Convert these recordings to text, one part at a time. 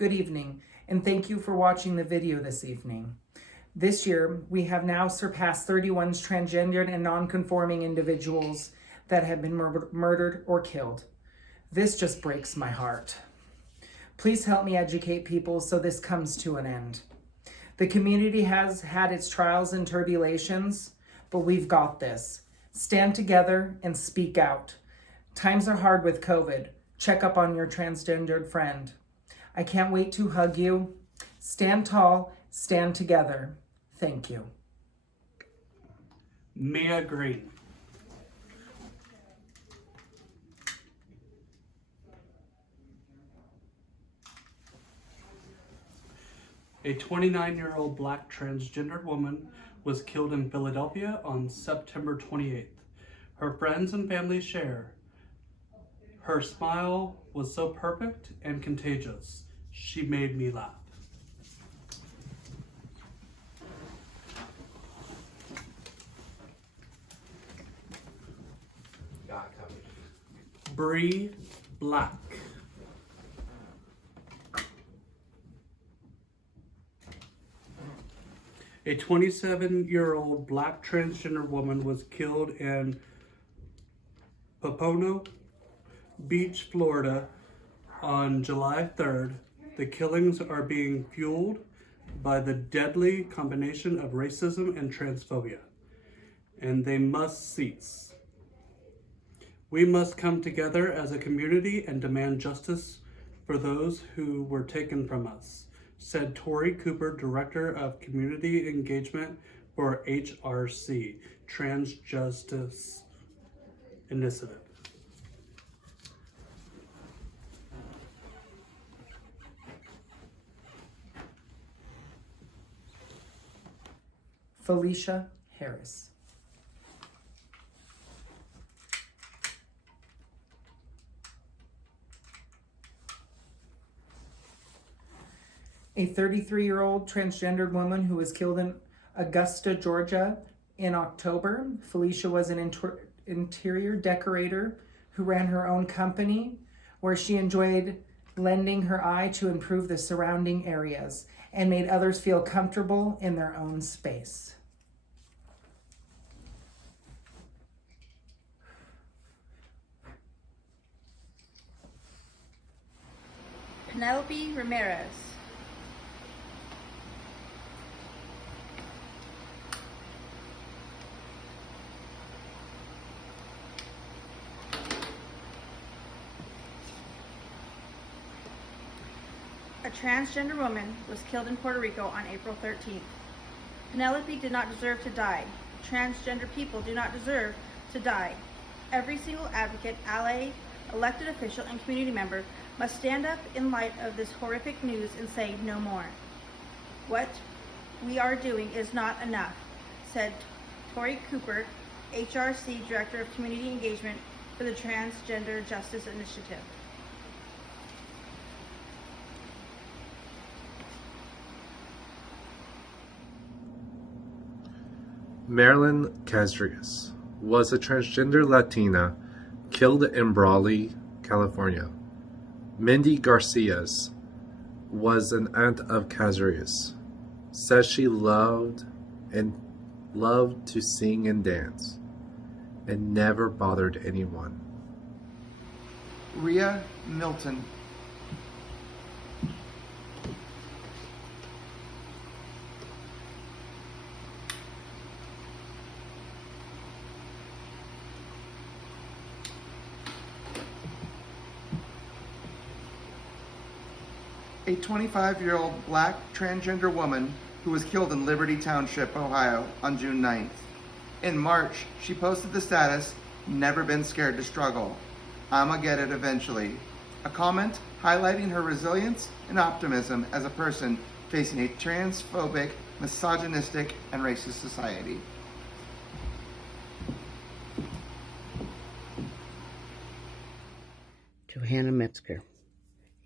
Good evening, and thank you for watching the video this evening. This year, we have now surpassed 31 transgendered and non-conforming individuals that have been murdered or killed. This just breaks my heart. Please help me educate people so this comes to an end. The community has had its trials and tribulations, but we've got this. Stand together and speak out. Times are hard with COVID. Check up on your transgendered friend. I can't wait to hug you. Stand tall, stand together. Thank you. Mia Green. A 29-year-old black transgendered woman was killed in Philadelphia on September 28th. Her friends and family share. Her smile was so perfect and contagious. She made me laugh. Bree Black. A 27-year-old black transgender woman was killed in Pompano Beach, Florida on July 3rd. The killings are being fueled by the deadly combination of racism and transphobia, and they must cease. We must come together as a community and demand justice for those who were taken from us, said Tori Cooper, Director of Community Engagement for HRC, Trans Justice Initiative. Felicia Harris. A 33-year-old transgendered woman who was killed in Augusta, Georgia in October. Felicia was an interior decorator who ran her own company where she enjoyed lending her eye to improve the surrounding areas and made others feel comfortable in their own space. Penelope Ramirez. A transgender woman was killed in Puerto Rico on April 13th. Penelope did not deserve to die. Transgender people do not deserve to die. Every single advocate, ally, elected official, and community member must stand up in light of this horrific news and say no more. What we are doing is not enough, said Tori Cooper, HRC Director of Community Engagement for the Transgender Justice Initiative. Marilyn Casrius was a transgender Latina killed in Brawley, California. Mindy Garcias was an aunt of Casrius. Says she loved to sing and dance and never bothered anyone. Rhea Milton. A 25-year-old black transgender woman who was killed in Liberty Township, Ohio on June 9th. In March, she posted the status, "Never been scared to struggle. I'ma get it eventually." A comment highlighting her resilience and optimism as a person facing a transphobic, misogynistic, and racist society. Johanna Metzger,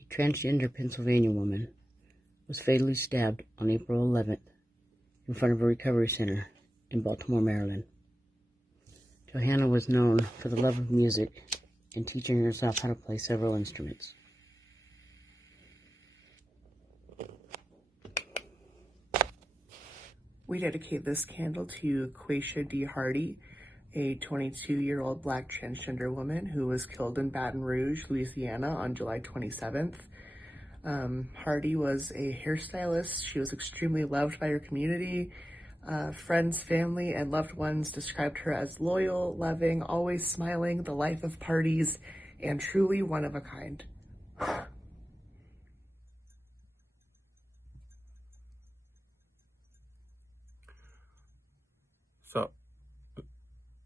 a transgender Pennsylvania woman, was fatally stabbed on April 11th in front of a recovery center in Baltimore, Maryland. Johanna was known for the love of music and teaching herself how to play several instruments. We dedicate this candle to Quaisha D. Hardy, a 22-year-old Black transgender woman who was killed in Baton Rouge, Louisiana on July 27th. Hardy was a hairstylist. She was extremely loved by her community. Friends, family, and loved ones described her as loyal, loving, always smiling, the life of parties, and truly one of a kind. So,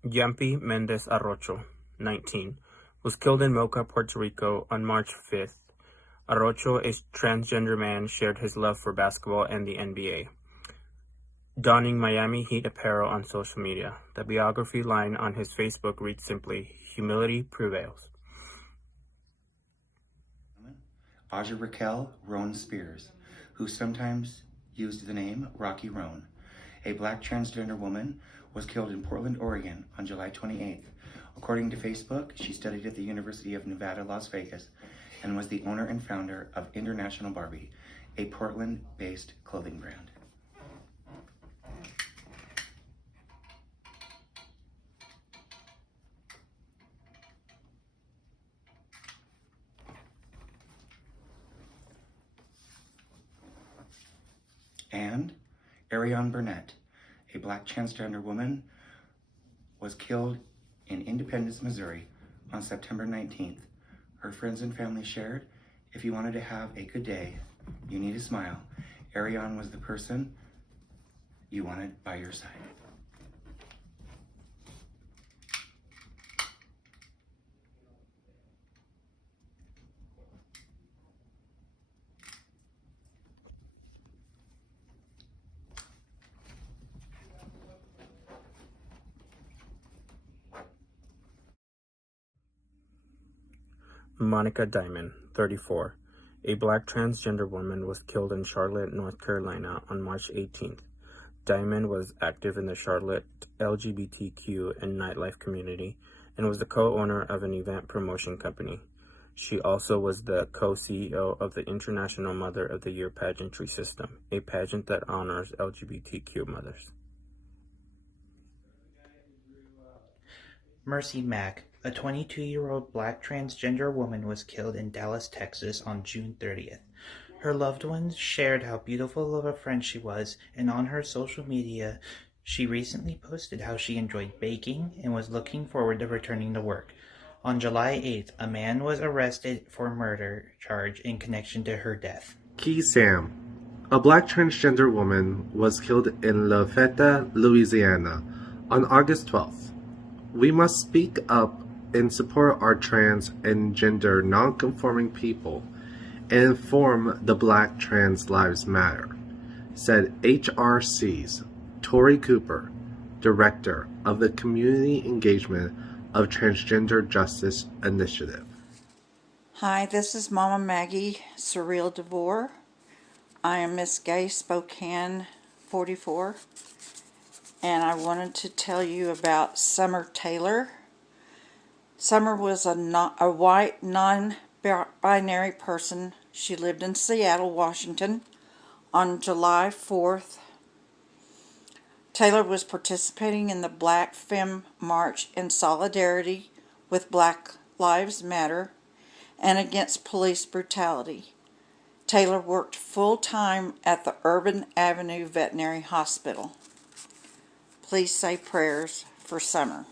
Yampi Mendez Arrocho, 19, was killed in Moca, Puerto Rico on March 5th. Arrocho, a transgender man, shared his love for basketball and the NBA, donning Miami Heat apparel on social media. The biography line on his Facebook reads simply, "Humility prevails." Aja Raquel Roan Spears, who sometimes used the name Rocky Roan, a Black transgender woman, was killed in Portland, Oregon on July 28th. According to Facebook, she studied at the University of Nevada, Las Vegas, and was the owner and founder of International Barbie, a Portland-based clothing brand. And Ariane Burnett, a Black transgender woman, was killed in Independence, Missouri on September 19th. Her friends and family shared, "If you wanted to have a good day, you need a smile. Ariane was the person you wanted by your side." Monica Diamond, 34, a Black transgender woman, was killed in Charlotte, North Carolina on March 18th. Diamond was active in the Charlotte LGBTQ and nightlife community and was the co-owner of an event promotion company. She also was the co-CEO of the International Mother of the Year pageantry system, a pageant that honors LGBTQ mothers. Mercy Mack, a 22-year-old Black transgender woman, was killed in Dallas, Texas on June 30th. Her loved ones shared how beautiful of a friend she was, and on her social media, she recently posted how she enjoyed baking and was looking forward to returning to work. On July 8th, a man was arrested for murder charge in connection to her death. Key Sam, a Black transgender woman, was killed in Lafayette, Louisiana on August 12th. We must speak up and support our trans and gender non-conforming people and inform the Black Trans Lives Matter, said HRC's Tori Cooper, Director of the Community Engagement of Transgender Justice Initiative. Hi, this is Mama Maggie Surreal DeVore. I am Miss Gay Spokane 44, and I wanted to tell you about Summer Taylor. Summer was a white, non-binary person. She lived in Seattle, Washington. On July 4th, Taylor was participating in the Black Femme March in solidarity with Black Lives Matter and against police brutality. Taylor worked full-time at the Urban Avenue Veterinary Hospital. Please say prayers for Summer.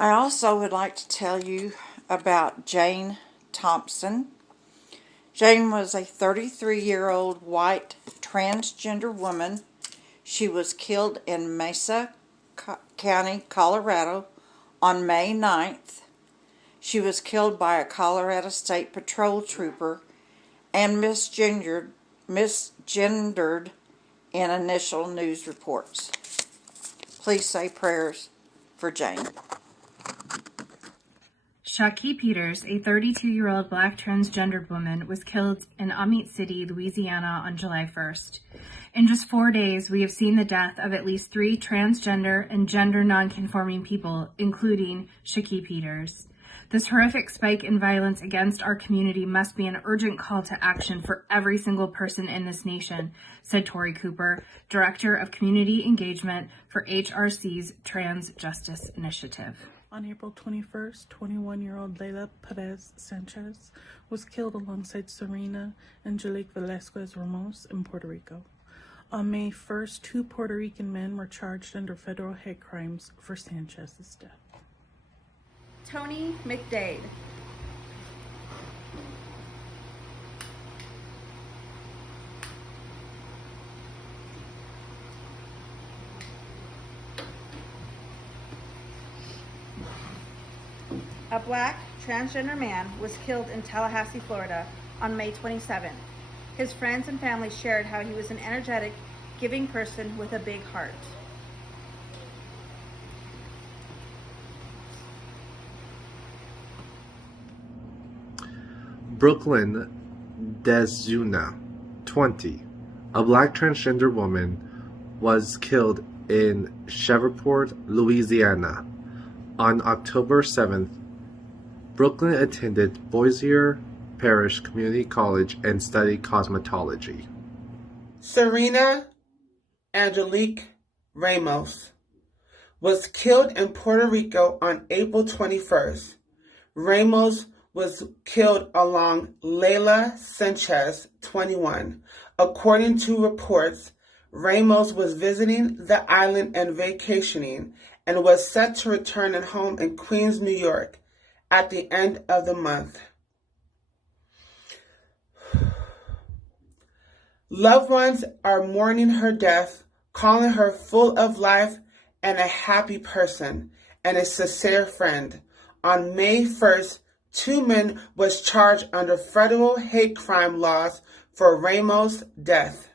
I also would like to tell you about Jane Thompson. Jane was a 33-year-old white transgender woman. She was killed in Mesa County, Colorado on May 9th. She was killed by a Colorado State Patrol trooper and misgendered in initial news reports. Please say prayers for Jane. Shaki Peters, a 32-year-old Black transgender woman, was killed in Amite City, Louisiana on July 1st. In just 4 days, we have seen the death of at least 3 transgender and gender non-conforming people, including Shaki Peters. This horrific spike in violence against our community must be an urgent call to action for every single person in this nation, said Tori Cooper, Director of Community Engagement for HRC's Trans Justice Initiative. On April 21st, 21-year-old Leila Perez Sanchez was killed alongside Serena Angelique Velasquez Ramos in Puerto Rico. On May 1st, 2 Puerto Rican men were charged under federal hate crimes for Sanchez's death. Tony McDade. A black transgender man was killed in Tallahassee, Florida on May 27th. His friends and family shared how he was an energetic, giving person with a big heart. Brooklyn Deszuna, 20, a black transgender woman, was killed in Shreveport, Louisiana. On October 7th, Brooklyn attended Bossier Parish Community College and studied cosmetology. Serena Angelique Ramos was killed in Puerto Rico on April 21st. Ramos was killed along Leila Sanchez, 21. According to reports, Ramos was visiting the island and vacationing and was set to return home in Queens, New York at the end of the month. Loved ones are mourning her death, calling her full of life and a happy person and a sincere friend. On May 1st, 2 men was charged under federal hate crime laws for Ramos' death.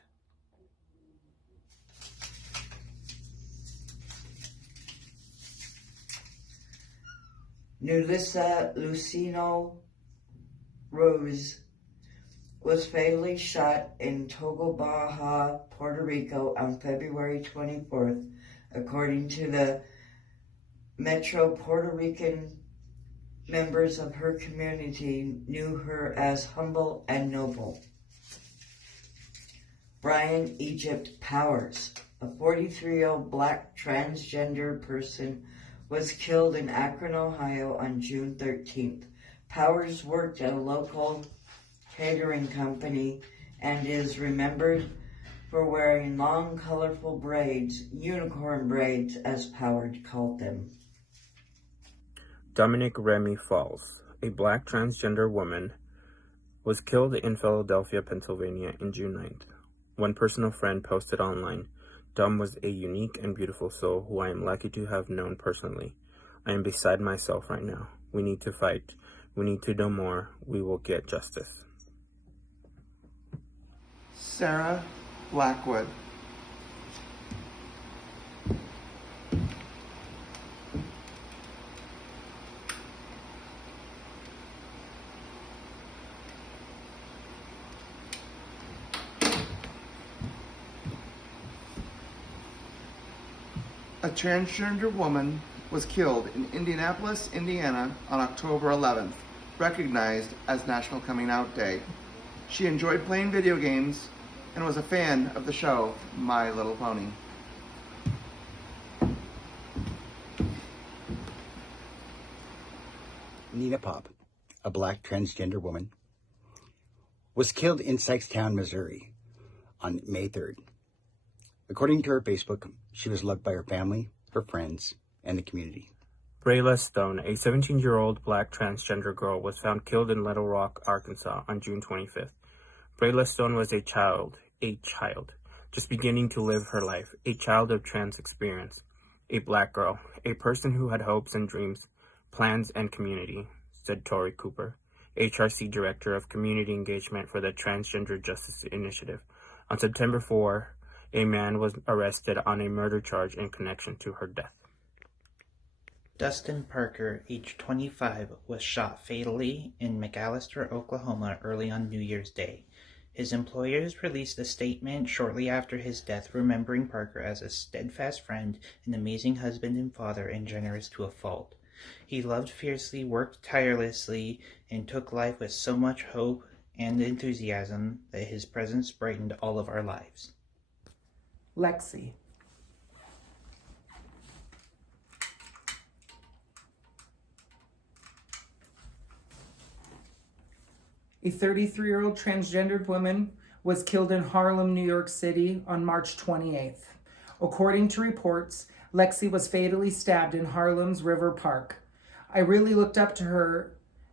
Nulissa Lucino Rose was fatally shot in Togo Baja, Puerto Rico on February 24th, according to the Metro Puerto Rican. Members of her community knew her as humble and noble. Brian Egypt Powers, a 43-year-old black transgender person, was killed in Akron, Ohio on June 13th. Powers worked at a local catering company and is remembered for wearing long, colorful braids, unicorn braids as Powers called them. Dominic Remy Falls, a black transgender woman, was killed in Philadelphia, Pennsylvania on June 9th. One personal friend posted online, "Dom was a unique and beautiful soul who I am lucky to have known personally. I am beside myself right now. We need to fight. We need to do more. We will get justice." Sarah Blackwood. A transgender woman was killed in Indianapolis, Indiana on October 11th, recognized as National Coming Out Day. She enjoyed playing video games and was a fan of the show My Little Pony. Nina Pop, a black transgender woman, was killed in Sykes-Town, Missouri on May 3rd. According to her Facebook, she was loved by her family, her friends, and the community. Brayla Stone, a 17-year-old black transgender girl, was found killed in Little Rock, Arkansas on June 25th. Brayla Stone was a child, just beginning to live her life, a child of trans experience, a black girl, a person who had hopes and dreams, plans and community, said Tori Cooper, HRC Director of Community Engagement for the Transgender Justice Initiative. On September 4, a man was arrested on a murder charge in connection to her death. Dustin Parker, age 25, was shot fatally in McAlester, Oklahoma early on New Year's Day. His employers released a statement shortly after his death remembering Parker as a steadfast friend, an amazing husband and father, and generous to a fault. He loved fiercely, worked tirelessly, and took life with so much hope and enthusiasm that his presence brightened all of our lives. Lexi. A 33-year-old transgendered woman was killed in Harlem, New York City on March 28th. According to reports, Lexi was fatally stabbed in Harlem's River Park. I really looked up to her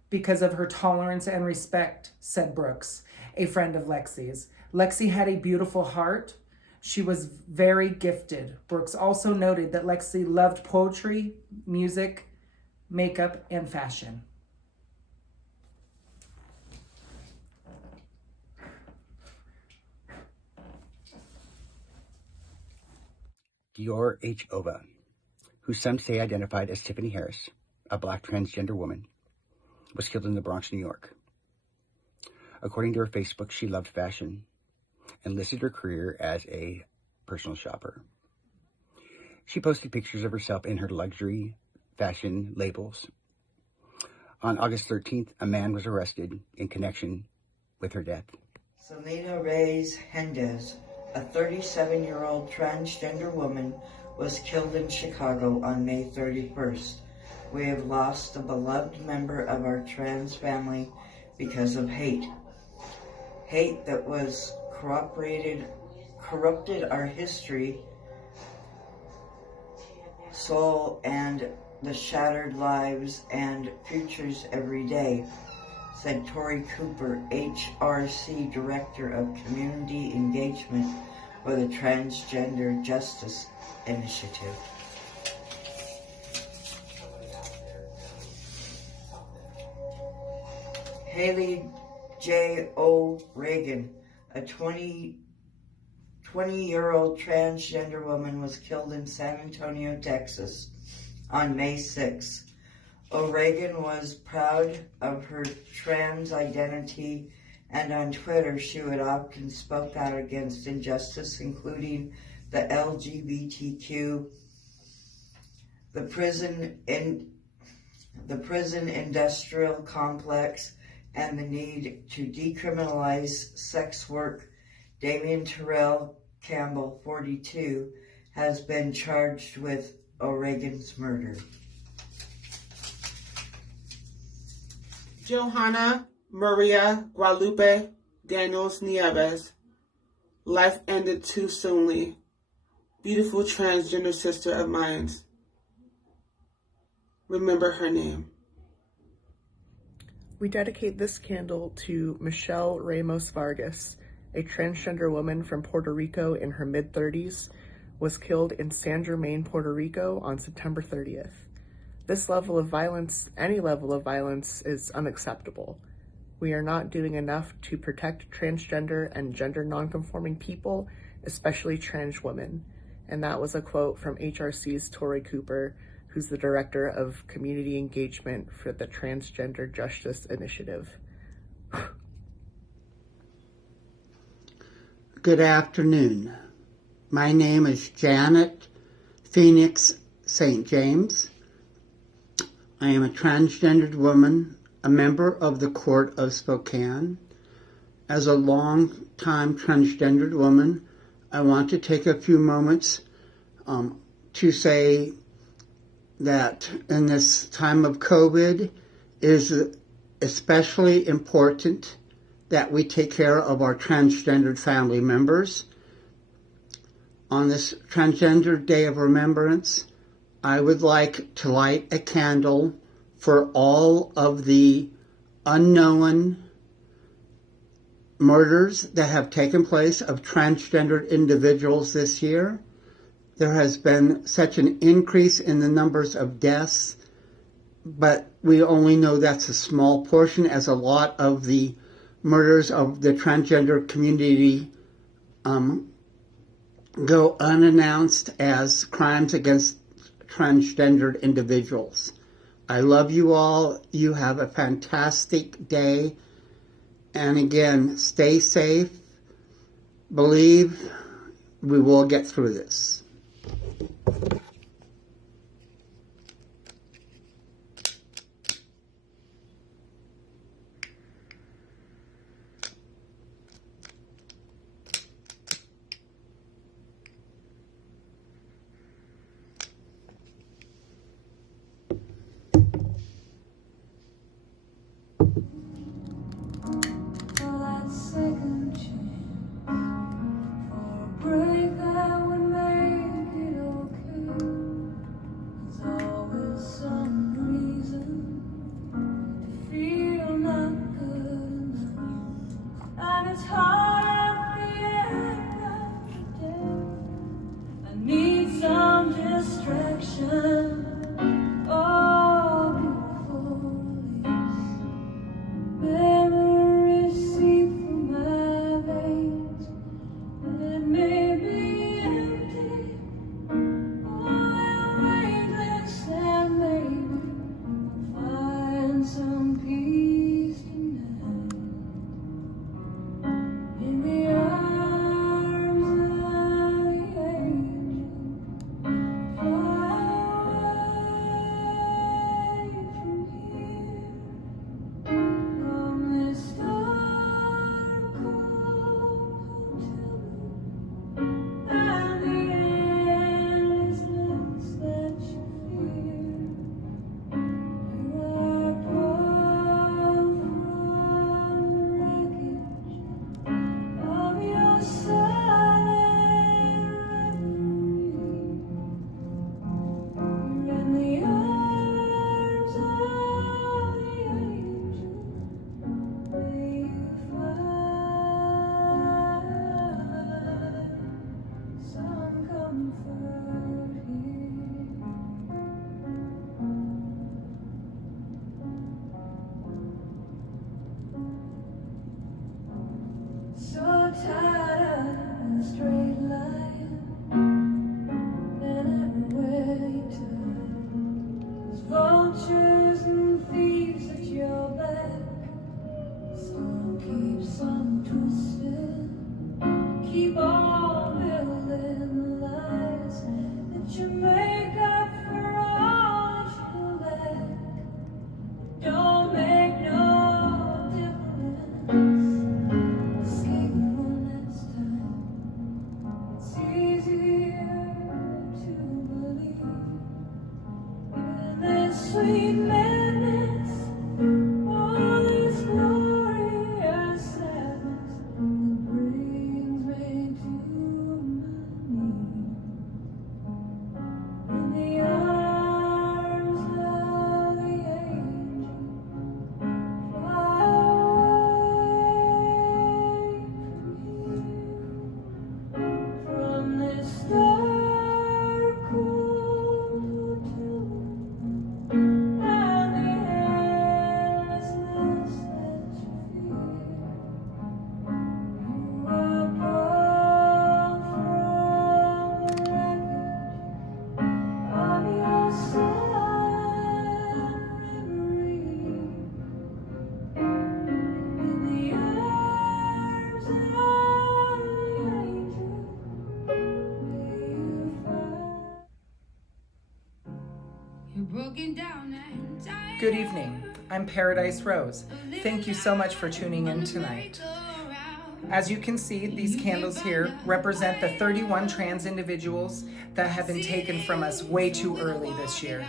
because of her tolerance and respect, said Brooks, a friend of Lexi's. Lexi had a beautiful heart. She was very gifted. Brooks also noted that Lexi loved poetry, music, makeup, and fashion. Dior H. Ova, who some say identified as Tiffany Harris, a black transgender woman, was killed in the Bronx, New York. According to her Facebook, she loved fashion and listed her career as a personal shopper. She posted pictures of herself in her luxury fashion labels. On August 13th, a man was arrested in connection with her death. Selena Reyes Hendez, a 37-year-old transgender woman, was killed in Chicago on May 31st. We have lost a beloved member of our trans family because of hate. Hate that was corrupted our history, soul, and the shattered lives and futures every day, said Tori Cooper, HRC Director of Community Engagement for the Transgender Justice Initiative. Haley J. O. Reagan, a 20-year-old transgender woman, was killed in San Antonio, Texas on May 6. O'Regan was proud of her trans identity, and on Twitter she would often spoke out against injustice, including the LGBTQ, the prison industrial complex, and the need to decriminalize sex work. Damian Terrell Campbell, 42, has been charged with O'Regan's murder. Johanna Maria Guadalupe Daniels Nieves. Life ended too soonly. Beautiful transgender sister of mine. Remember her name. We dedicate this candle to Michelle Ramos Vargas, a transgender woman from Puerto Rico in her mid-30s, was killed in San Germain, Puerto Rico on September 30th. This level of violence, any level of violence, is unacceptable. We are not doing enough to protect transgender and gender nonconforming people, especially trans women. And that was a quote from HRC's Tori Cooper, who's the Director of Community Engagement for the Transgender Justice Initiative. Good afternoon. My name is Janet Phoenix St. James. I am a transgendered woman, a member of the Court of Spokane. As a long-time transgendered woman, I want to take a few moments to say that in this time of COVID, it is especially important that we take care of our transgendered family members. On this Transgender Day of Remembrance, I would like to light a candle for all of the unknown murders that have taken place of transgendered individuals this year. There has been such an increase in the numbers of deaths, but we only know that's a small portion, as a lot of the murders of the transgender community go unannounced as crimes against transgendered individuals. I love you all. You have a fantastic day. And again, stay safe. Believe we will get through this. it's hard at the end of the day. I need some distraction. Oh, beautiful memories seep through my veins. It may be empty, all weightless, and maybe I'll find some peace tonight in the arms of the angel. Fly away from here, from this dark cold hotel. And the endlessness that you fear, you are born from the wreckage of your silent reverie. You're in the arms of the angel. May you find some comfort here. So tired of a straight line, and everywhere you turn, there's vultures and thieves at your back. Storm keeps on twisting. Keep on building lies that you make up for all that you lack. Don't make no difference. Escape one last time. It's easier to believe in this sweet madness, all this glorious sadness that brings me to my knees. In the arms of the angel, fly away from this dark cold hotel. And the endlessness that you fear, you are born from the wreckage of your silent reverie. In the arms of the angel, may you find. You're broken down and tired. Good evening. I'm Paradise Rose. Thank you so much for tuning in tonight. As you can see, these candles here represent the 31 trans individuals that have been taken from us way too early this year.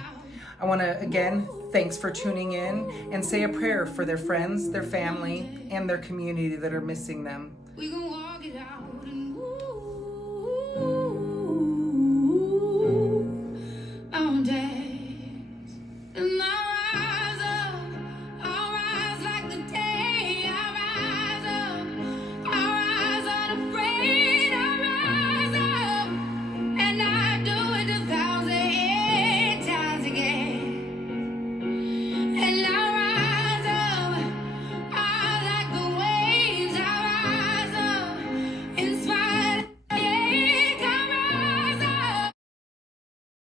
I want to, again, thanks for tuning in and say a prayer for their friends, their family, and their community that are missing them.